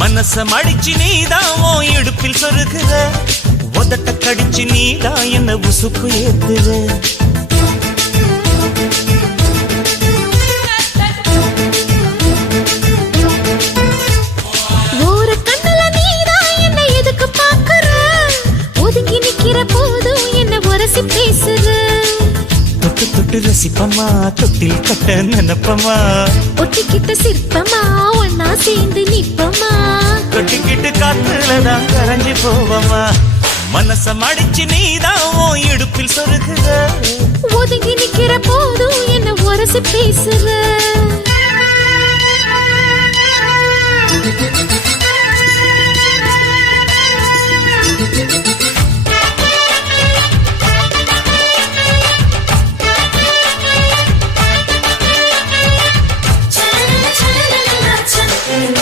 மனச மடிச்சு நீதான் உன் இடுப்பில் சொருகுற, உதட்ட கடிச்சு நீதான் என்ன உசுப்பு ஏத்துற. ஒரு கண்ணுல நீதான் என்ன எதுக்கு பாக்குற, ஒதுங்கி நிக்கிற போதும் என்ன உரசி பேசுற. தொட்டு தொட்டு ரசிப்பமா, தொட்டில் கட்ட நினைப்பமா, ஒட்டிக்கிட்ட சிற்பமா ஒன்னா சேர்ந்து நிப்பமா, தொட்டிக்கிட்டு காத்துலதான் கரைஞ்சு போவமா. மனச மடிச்சு நீதான் உன் இடுப்பில் சொருகுற, ஒதுங்கி நிக்கிற போதும் என்ன உரசி பேசுற.